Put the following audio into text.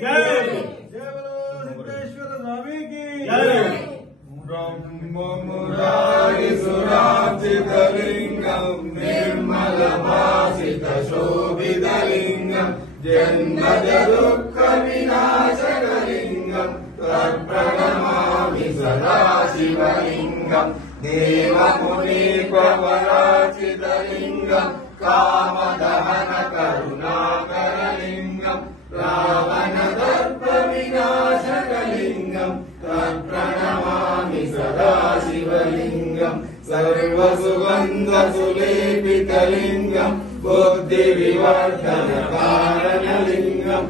जय। जय बोलो सिद्धेश्वर स्वामी की जय। ब्रह्ममुरारिसुरार्चितलिङ्गं निर्मलभासितशोभितलिङ्गं जन्मजदुःखविनाशकलिङ्गं तत्प्रणमामि सदा शिवलिङ्गं देवमुनिप्रवरार्चितलिङ्गं कामदहनकरुणाकरलिङ्गं रावणदर्पविनाशकलिङ्गं तत्प्रणमामि सदा शिवलिङ्गं सर्वसुगन्धसुलेपितलिङ्गं बुद्धिविवर्धनकारणलिङ्गं